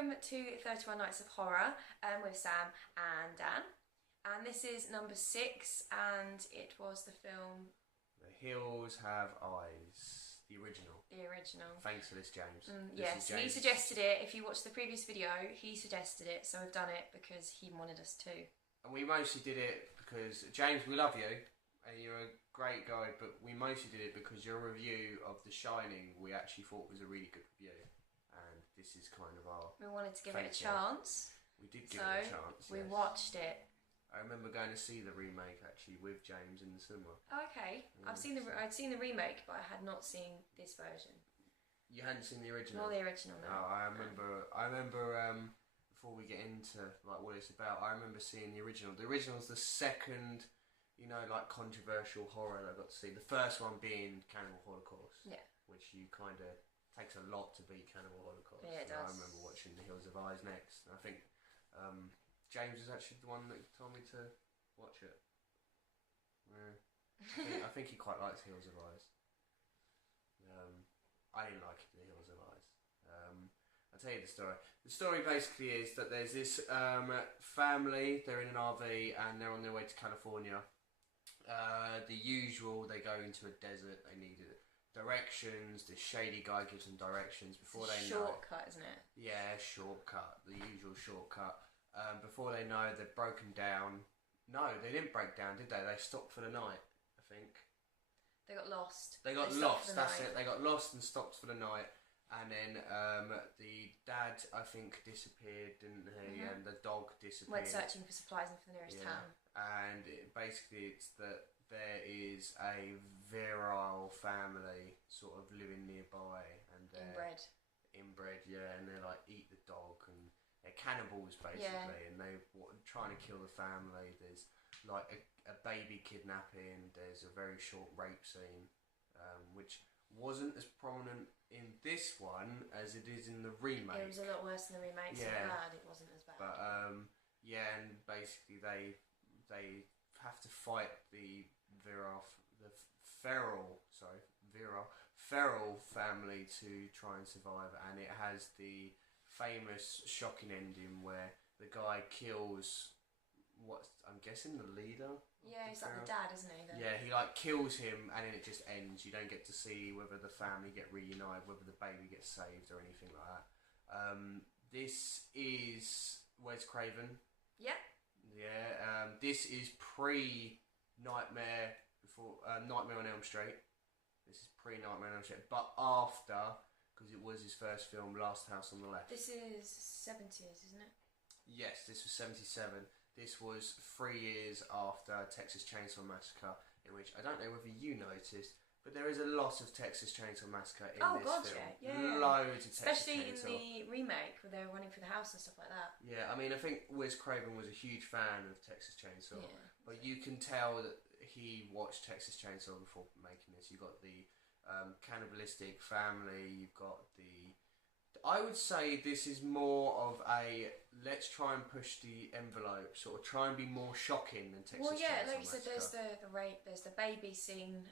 welcome to 31 Nights of Horror with Sam and Dan. And this is number 6, and it was the film... The Hills Have Eyes. The original. The original. Thanks for this, James. Yes, he suggested it. If you watched the previous video, he suggested it, so we've done it because he wanted us to. And we mostly did it because, James, we love you, and you're a great guy, but we mostly did it because your review of The Shining we actually thought was a really good review. And this is kind of our... We wanted to give it a chance. We did give it a chance, we watched it. I remember going to see the remake actually with James in the cinema. Oh, okay. I'd seen the remake, but I had not seen this version. You hadn't seen the original? Not the original, no. No, I remember before we get into like what it's about, I remember seeing the original. The original's the second, you know, like controversial horror that I got to see. The first one being Cannibal Holocaust. Yeah. Which you kind of takes a lot to beat Cannibal Holocaust. Yeah, it does. I remember watching The Hills of Eyes next. And I think James was actually the one that told me to watch it. Yeah. I think he quite likes Hills of Eyes. I didn't like The Hills of Eyes. I'll tell you the story. The story basically is that there's this family, they're in an RV and they're on their way to California. The usual, they go into a desert, they need directions, this shady guy gives them directions before they know. Shortcut, isn't it? Yeah, shortcut, the usual shortcut. Before they know, they're broken down. No, they didn't break down, did they? They stopped for the night, I think. They got lost. They got lost, that's it. They got lost and stopped for the night. And then the dad, I think, disappeared, didn't he? And the dog disappeared. Went searching for supplies for the nearest town. And basically it's that there is a virile family sort of living nearby. And inbred, yeah. And they like eat the dog and they're cannibals basically. And they're trying to kill the family. There's like a baby kidnapping. There's a very short rape scene, which wasn't as prominent in this one as it is in the remake. It was a lot worse than the remake, so glad it wasn't as bad. But and basically they have to fight the feral family to try and survive, and it has the famous shocking ending where the guy kills I'm guessing the leader. Yeah, he's like the dad, isn't he? Yeah, he like kills him and then it just ends. You don't get to see whether the family get reunited, whether the baby gets saved or anything like that. This is Wes Craven. Yeah. Yeah. This is pre-Nightmare Nightmare on Elm Street. This is pre-Nightmare on Elm Street, but after, because it was his first film, Last House on the Left. This is 70s, isn't it? Yes, this was 77. This was 3 years after Texas Chainsaw Massacre, in which, I don't know whether you noticed, but there is a lot of Texas Chainsaw Massacre in this film. Yeah. Loads of Texas Especially Chainsaw. in the remake, where they were running through the house and stuff like that. Yeah, I mean, I think Wes Craven was a huge fan of Texas Chainsaw, but you can tell that he watched Texas Chainsaw before making this. You've got the cannibalistic family, you've got the... I would say this is more of a let's try and push the envelope, sort of try and be more shocking than Texas Chainsaw Massacre. Well, yeah, like you said, there's the rape, there's the baby scene,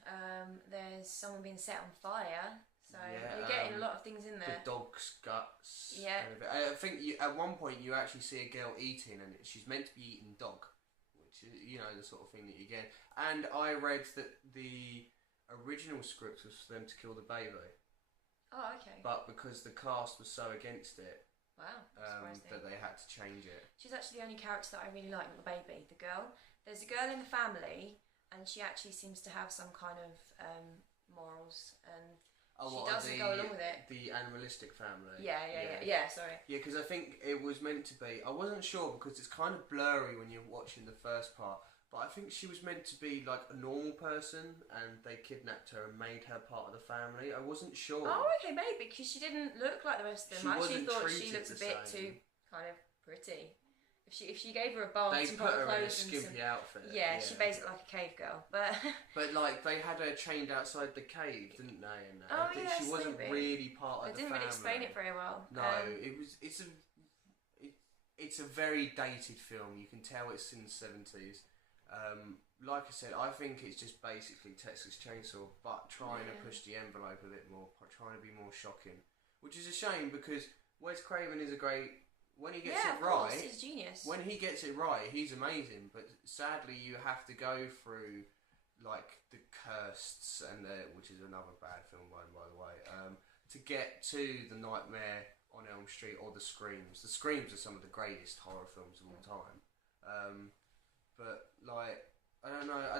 there's someone being set on fire, so you're getting a lot of things in there. The dog's guts. Yeah. I think at one point you actually see a girl eating, and she's meant to be eating dog, which is, you know, the sort of thing that you get. And I read that the original script was for them to kill the baby. Oh, okay. But because the cast was so against it, that they had to change it. She's actually the only character that I really like, the baby, the girl. There's a girl in the family, and she actually seems to have some kind of morals, and she doesn't go along with it. The animalistic family. Yeah, sorry. Yeah, because I think it was meant to be. I wasn't sure because it's kind of blurry when you're watching the first part. But I think she was meant to be like a normal person, and they kidnapped her and made her part of the family. I wasn't sure. Oh, okay, maybe, because she didn't look like the rest of them. I actually thought she looked a bit too kind of pretty. If she gave her a bath and put her in a clothes skimpy outfit. Yeah, she basically like a cave girl. But like they had her chained outside the cave, didn't they? And she wasn't really part of the family. They didn't really explain it very well. No, it's a very dated film. You can tell it's in the 70s. Like I said, I think it's just basically Texas Chainsaw, but trying to push the envelope a bit more, trying to be more shocking. Which is a shame because Wes Craven is a great. When he gets it right, he's genius. When he gets it right, he's amazing. But sadly, you have to go through like the Cursts which is another bad film by the way, to get to the Nightmare on Elm Street or the Screams. The Screams are some of the greatest horror films of all time. But like, I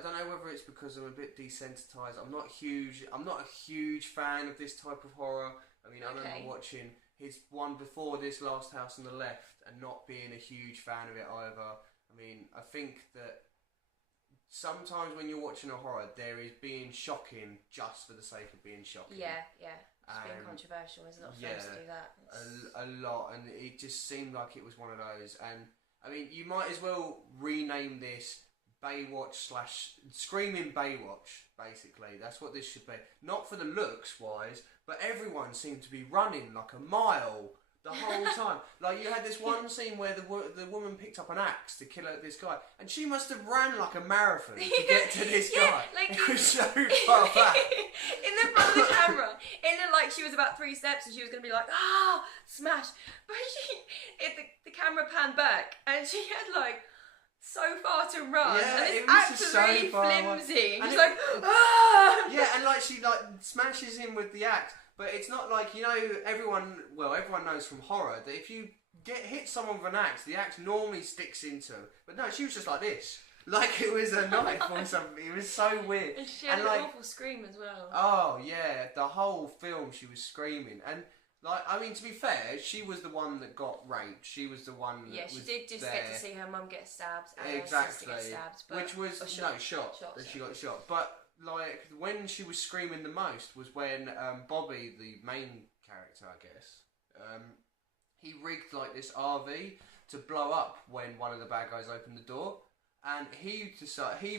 don't know whether it's because I'm a bit desensitized. I'm not a huge fan of this type of horror. I mean, I remember watching his one before this, Last House on the Left, and not being a huge fan of it either. I mean, I think that sometimes when you're watching a horror, there is being shocking just for the sake of being shocking. Yeah. It's being controversial. There's a lot of films to do that. A lot, and it just seemed like it was one of those. And I mean, you might as well rename this Baywatch / Screaming Baywatch, basically. That's what this should be. Not for the looks wise, but everyone seemed to be running like a mile the whole time. Like, you had this one scene where the woman picked up an axe to kill this guy, and she must have ran like a marathon to get to this guy. Like, it was so far back. In the front of the camera, it looked like she was about 3 steps and she was going to be like, smash. But the camera panned back and she had like so far to run, and this axe was really flimsy. And like, yeah, and like she like smashes him with the axe, but it's not like, you know, everyone knows from horror that if you hit someone with an axe, the axe normally sticks into him. But no, she was just like this, like it was a knife or something. It was so weird. And she had an awful scream as well. Oh yeah, the whole film she was screaming. And like, I mean, to be fair, she was the one that got raped. She was the one that she did just get to see her mum get stabbed. And exactly. Her sister get stabbed, which was shot. She got shot. But like, when she was screaming the most was when Bobby, the main character, I guess, he rigged like this RV to blow up when one of the bad guys opened the door, and he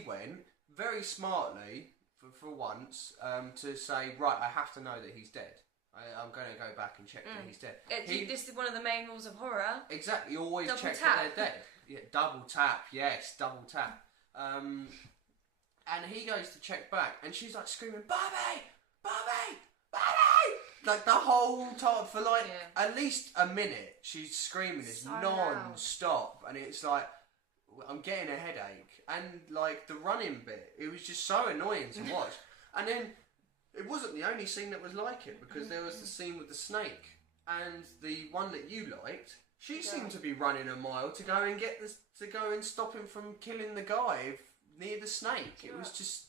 went very smartly for once to say, right, I have to know that he's dead. I'm going to go back and check that he's dead. This is one of the main rules of horror. Exactly, you always check that they're dead. Yeah, double tap, yes, double tap. And he goes to check back, and she's like screaming, Bobby! Bobby! Bobby! Like the whole time, for like at least a minute, she's screaming this non-stop, and it's like, I'm getting a headache. And like the running bit, it was just so annoying to watch. And then it wasn't the only scene that was like it, because there was the scene with the snake, and the one that you liked, she seemed to be running a mile to go and stop him from killing the guy near the snake. It was just.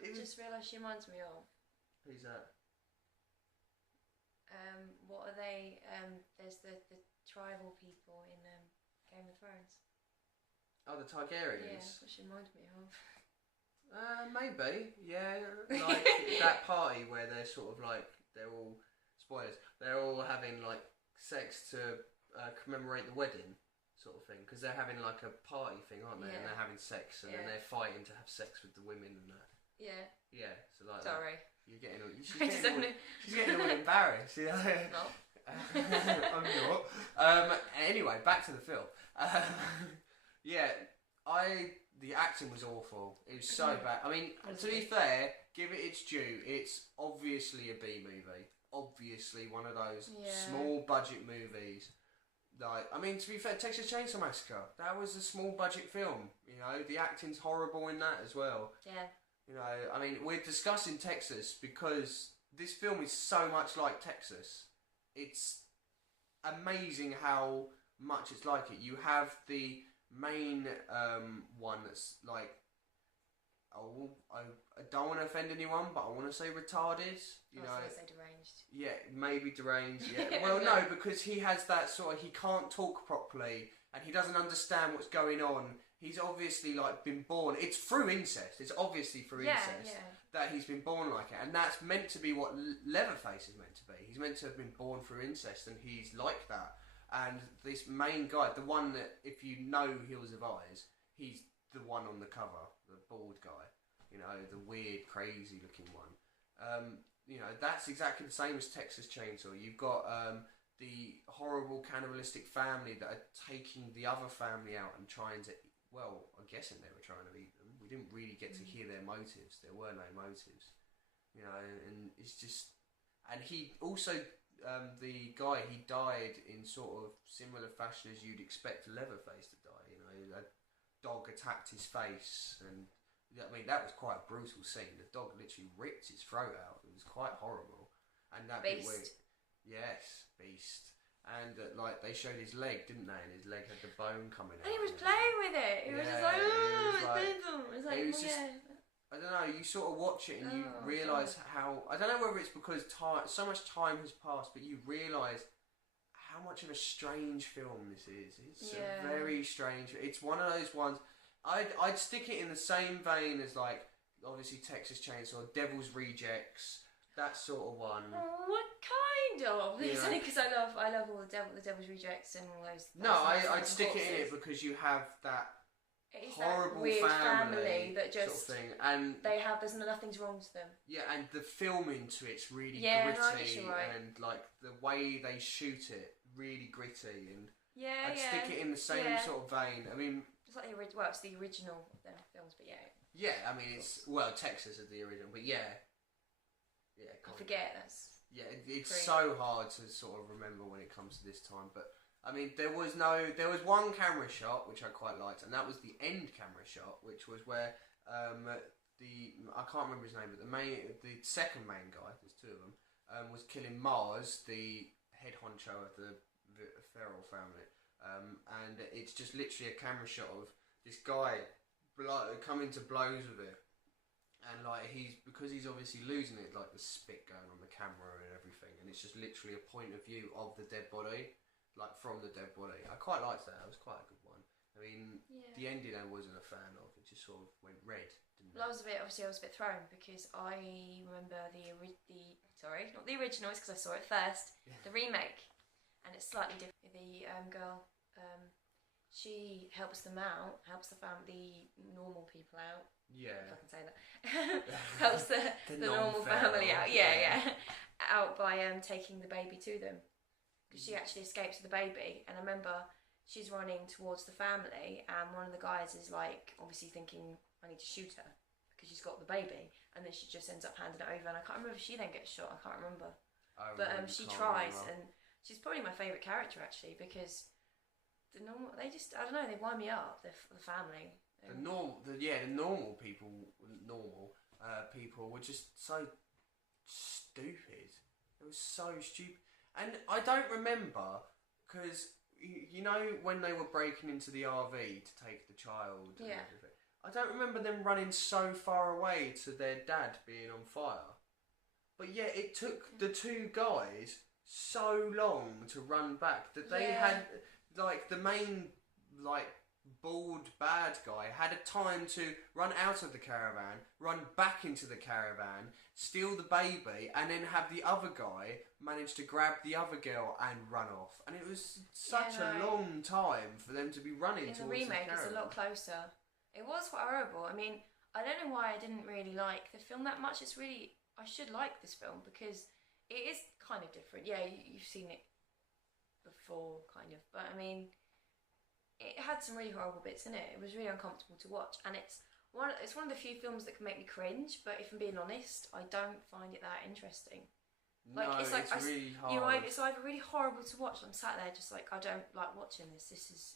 I just realised she reminds me of. Who's that? What are they? There's the tribal people in Game of Thrones. Oh, the Targaryens. Yeah, that's what she reminds me of. Maybe, yeah. Like that party where they're sort of like, they're all, spoilers, they're all having like sex to commemorate the wedding sort of thing, because they're having like a party thing, aren't they? And they're having sex, and then they're fighting to have sex with the women and that. Yeah. Yeah, so like Sorry. She's getting all embarrassed, you know? No. I'm not. Anyway, back to the film. The acting was awful. It was so bad. I mean, to be fair, give it its due. It's obviously a B movie. Obviously one of those small budget movies. Like, I mean, to be fair, Texas Chainsaw Massacre, that was a small budget film. You know, the acting's horrible in that as well. Yeah. You know, I mean, we're discussing Texas because this film is so much like Texas. It's amazing how much it's like it. You have the main one that's like, I don't want to offend anyone, but I want to say retarded. You know, I was going to say deranged. Yeah, maybe deranged. Yeah. Well, no, because he has that sort of, he can't talk properly and he doesn't understand what's going on. He's obviously like been born. It's through incest. It's obviously through incest that he's been born like it, and that's meant to be what Leatherface is meant to be. He's meant to have been born through incest, and he's like that. And this main guy, the one that, if you know Hills of Eyes, he's the one on the cover, the bald guy, you know, the weird, crazy looking one. You know, that's exactly the same as Texas Chainsaw. You've got the horrible cannibalistic family that are taking the other family out and trying to, well, I'm guessing they were trying to eat them. We didn't really get to hear their motives. There were no motives, you know, and it's just, and he also, the guy, he died in sort of similar fashion as you'd expect a Leatherface to die. You know, a dog attacked his face, and I mean that was quite a brutal scene. The dog literally ripped his throat out. It was quite horrible. And that bit where, yes, Beast. And like they showed his leg, didn't they? And his leg had the bone coming out. And he was playing with it. He was just like, oh, it's painful. It was like, I don't know. You sort of watch it and you realise how. I don't know whether it's because so much time has passed, but you realise how much of a strange film this is. It's a very strange. It's one of those ones. I'd stick it in the same vein as like obviously Texas Chainsaw, Devil's Rejects, that sort of one. What kind of? It's only because I love all the Devil's Rejects and all those. No, I'd stick it in it because you have that horrible weird family that just sort of thing, and there's nothing's wrong to them. Yeah, and the filming to it's really gritty, and like the way they shoot it, really gritty, and I'd stick it in the same sort of vein. I mean, it's like it's the original of their films, but yeah. I mean, it's Texas is the original, but yeah. I forget that's. Yeah, it's so hard to sort of remember when it comes to this time, but. I mean, there was one camera shot which I quite liked, and that was the end camera shot, which was where I can't remember his name, but the second main guy, there's two of them, was killing Mars, the head honcho of the Ferrell family, and it's just literally a camera shot of this guy coming to blows with it, and like because he's obviously losing it, like the spit going on the camera and everything, and it's just literally a point of view of the dead body. Like from the dead body. I quite liked that. It was quite a good one. I mean, the ending I wasn't a fan of. It just sort of went red, didn't it? Well, I was a bit thrown because I remember not the original, it's because I saw it first. The remake, and it's slightly different. The girl, she helps them out, helps the normal people out. Yeah, if I can say that. Helps the normal family out. Out by taking the baby to them. Because she actually escapes with the baby, and I remember she's running towards the family, and one of the guys is like obviously thinking I need to shoot her because she's got the baby, and then she just ends up handing it over, and I can't remember if she then gets shot. I can't remember, she tries, and she's probably my favourite character actually because the normal they wind me up. The family. The normal people were just so stupid. It was so stupid. And I don't remember, because, you know, when they were breaking into the RV to take the child and everything, I don't remember them running so far away to their dad being on fire. But yeah, it took the two guys so long to run back that they had, like, the main, like, bald bad guy had a time to run out of the caravan, run back into the caravan, steal the baby, and then have the other guy manage to grab the other girl and run off. And it was such a long time for them to be running towards the caravan. In the remake, it's a lot closer. It was quite horrible. I mean, I don't know why I didn't really like the film that much. I should like this film because it is kind of different. Yeah, you've seen it before, kind of. But I mean, it had some really horrible bits in it. It was really uncomfortable to watch, and it's one of the few films that can make me cringe. But if I'm being honest, I don't find it that interesting. Like, it's really hard. It's either really horrible to watch. I'm sat there just like I don't like watching this. This is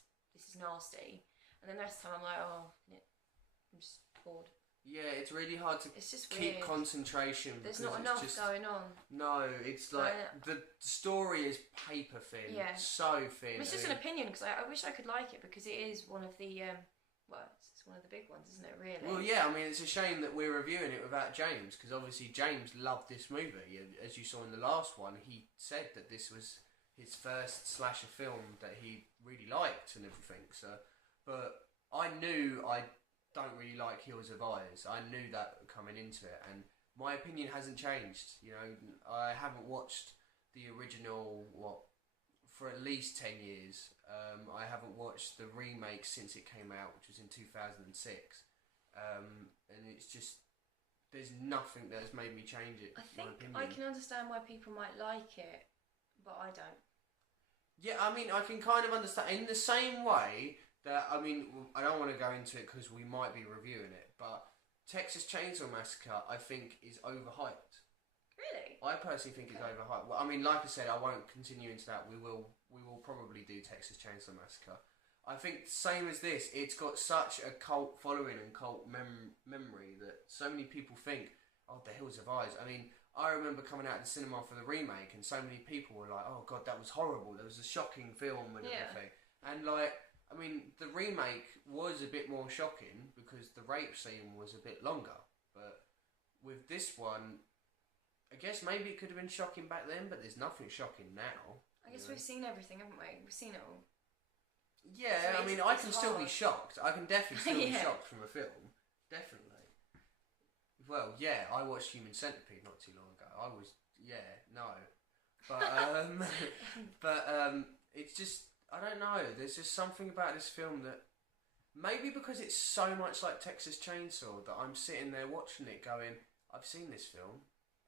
nasty. And then the rest of the time I'm like, I'm just bored. Yeah, it's really hard to keep concentration. There's not enough going on. No, it's like the story is paper thin. Yeah. So thin. It's just an opinion because I wish I could like it because it is one of the it's one of the big ones, isn't it? Really. Well, yeah. I mean, it's a shame that we're reviewing it without James because obviously James loved this movie. As you saw in the last one, he said that this was his first slasher film that he really liked and everything. So, but I knew I don't really like Hills of Eyes. I knew that coming into it, and my opinion hasn't changed. You know, I haven't watched the original for at least 10 years. I haven't watched the remake since it came out, which was in 2006. And it's just there's nothing that has made me change it. I think I can understand why people might like it, but I don't. Yeah, I mean, I can kind of understand in the same way. I mean, I don't want to go into it because we might be reviewing it, but Texas Chainsaw Massacre, I think, is overhyped. Really? I personally think it's overhyped. Well, I mean, like I said, I won't continue into that. We will probably do Texas Chainsaw Massacre. I think same as this, it's got such a cult following and cult memory that so many people think, oh, The Hills Have Eyes. I mean, I remember coming out of the cinema for the remake, and so many people were like, oh god, that was horrible. That was a shocking film and everything. And like, I mean, the remake was a bit more shocking because the rape scene was a bit longer. But with this one, I guess maybe it could have been shocking back then, but there's nothing shocking now. I guess we've seen everything, haven't we? We've seen it all. Yeah, so I mean, I can still be shocked. I can definitely still be shocked from a film. Definitely. Well, yeah, I watched Human Centipede not too long ago. I was, but it's just, I don't know. There's just something about this film that maybe because it's so much like Texas Chainsaw that I'm sitting there watching it, going, I've seen this film.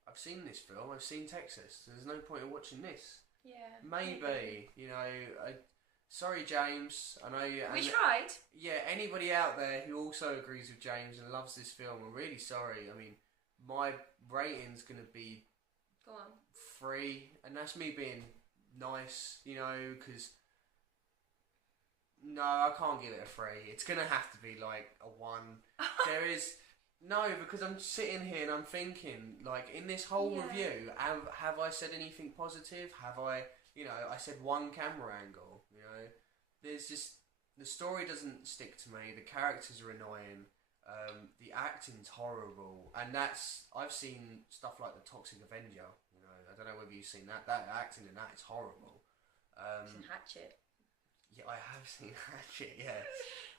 I've seen Texas. There's no point in watching this. Yeah. Maybe. Sorry, James. I know you. We tried. Yeah, anybody out there who also agrees with James and loves this film, I'm really sorry. I mean, my rating's going to be... Go on. 3, and that's me being nice, because... No, I can't give it a 3. It's going to have to be like a 1. There is... No, because I'm sitting here and I'm thinking, like, in this whole review, have I said anything positive? Have I... I said one camera angle, There's just... The story doesn't stick to me, the characters are annoying, the acting's horrible, and that's... I've seen stuff like The Toxic Avenger, I don't know whether you've seen that. That acting in that is horrible. Hatchet. Yeah, I have seen Hatchet, yeah.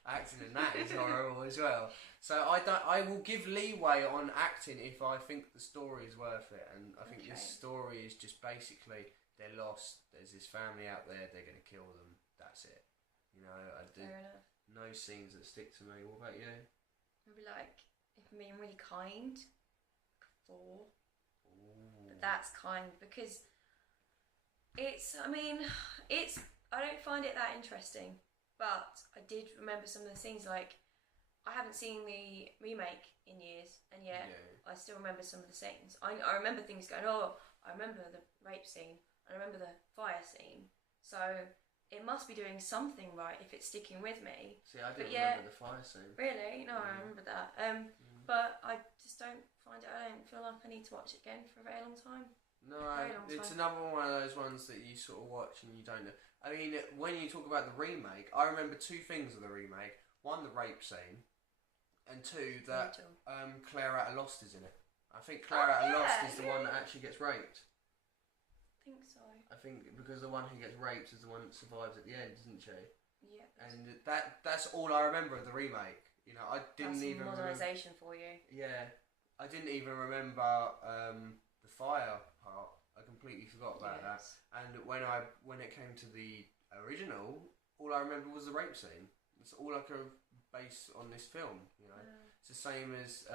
Acting in that is horrible as well. So I will give leeway on acting if I think the story is worth it, and I think this story is just basically... They're lost. There's this family out there. They're going to kill them. That's it. Fair enough. No scenes that stick to me. What about you? Maybe like, if I'm being really kind, 4. Ooh. But that's kind because it's. I don't find it that interesting. But I did remember some of the scenes. Like, I haven't seen the remake in years, and yet I still remember some of the scenes. I remember things going. Oh, I remember the rape scene. I remember the fire scene, so it must be doing something right if it's sticking with me. See, I didn't remember the fire scene. Really? No, I remember that. But I just don't find it. I don't feel like I need to watch it again for a very long time. No, it's another one of those ones that you sort of watch and you don't know. I mean, when you talk about the remake, I remember 2 things of the remake. 1, the rape scene, and 2, that Claire Out of Lost is in it. I think Claire Out of Lost is the one that actually gets raped. I think so. I think because the one who gets raped is the one that survives at the end, isn't she? Yeah. And that's all I remember of the remake. I didn't even modernisation for you. Yeah, I didn't even remember the fire part. I completely forgot about that. And when it came to the original, all I remember was the rape scene. That's all I could base on this film. It's the same as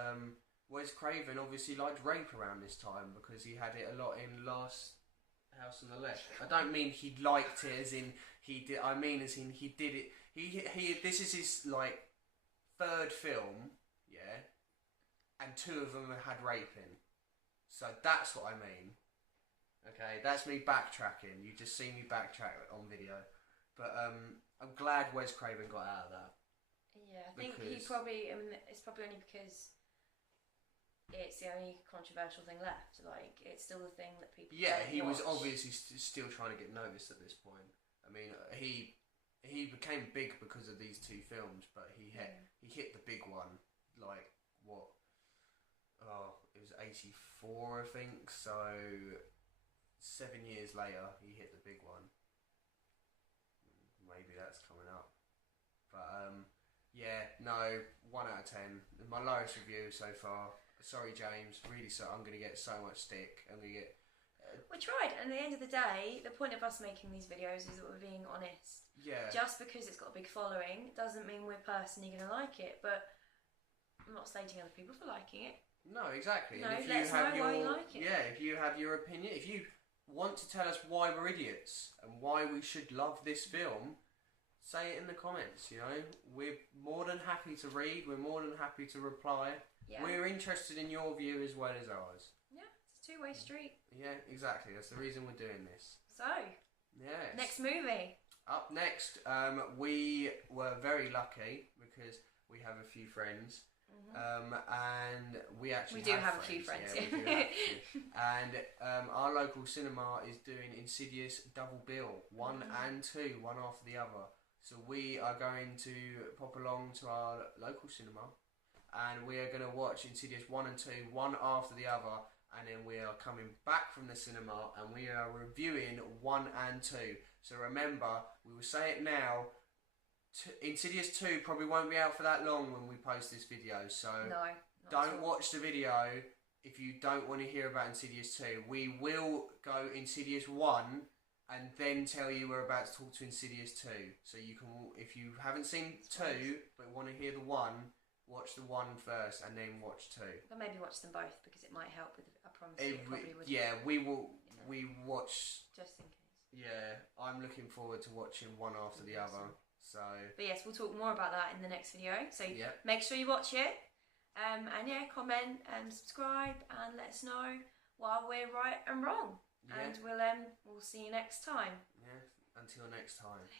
Wes Craven obviously liked rape around this time because he had it a lot in Last House on the Left. I don't mean he liked it as in he did. I mean as in he did it. He this is his like 3rd film, and 2 of them had rape in. So that's what I mean. Okay, that's me backtracking. You just see me backtrack on video, but I'm glad Wes Craven got out of that. Yeah, I think he probably. I mean, it's probably only because it's the only controversial thing left. Like, it's still the thing that people. Yeah, he was obviously still trying to get noticed at this point. I mean, he became big because of these 2 films, but he hit the big one. Like what? Oh, it was 84, I think. So 7 years later, he hit the big one. Maybe that's coming up, but yeah, no, 1 out of 10. My lowest review so far. Sorry, James. Really, I'm going to get so much stick. I'm going to get. We tried, and at the end of the day, the point of us making these videos is that we're being honest. Yeah. Just because it's got a big following doesn't mean we're personally going to like it. But I'm not slating other people for liking it. No, exactly. No, and if let us know why you like it. Yeah, if you have your opinion, if you want to tell us why we're idiots and why we should love this film, say it in the comments. We're more than happy to read. We're more than happy to reply. Yeah. We're interested in your view as well as ours. Yeah, It's a two-way street. Yeah, exactly. That's the reason we're doing this. So, yes. Next movie. Up next, we were very lucky because we have a few friends. And we actually have a few friends. Yeah, we do have a few. And our local cinema is doing Insidious double bill, 1 and 2, one after the other. So we are going to pop along to our local cinema, and we are going to watch Insidious 1 and 2, one after the other, and then we are coming back from the cinema and we are reviewing 1 and 2. So remember, we will say it now. Insidious 2 probably won't be out for that long when we post this video, so don't watch the video if you don't want to hear about Insidious 2. We will go Insidious 1 and then tell you we're about to talk to Insidious 2. So you can, if you haven't seen 2 but want to hear the 1, watch the 1 first and then watch 2. But maybe watch them both because it might help with, I promise you, it probably would. Yeah, we will, we watch... Just in case. Yeah, I'm looking forward to watching one after the other. So, but yes, we'll talk more about that in the next video. So make sure you watch it, and yeah, comment and subscribe, and let us know why we're right and wrong. And we'll see you next time. Yeah, until next time.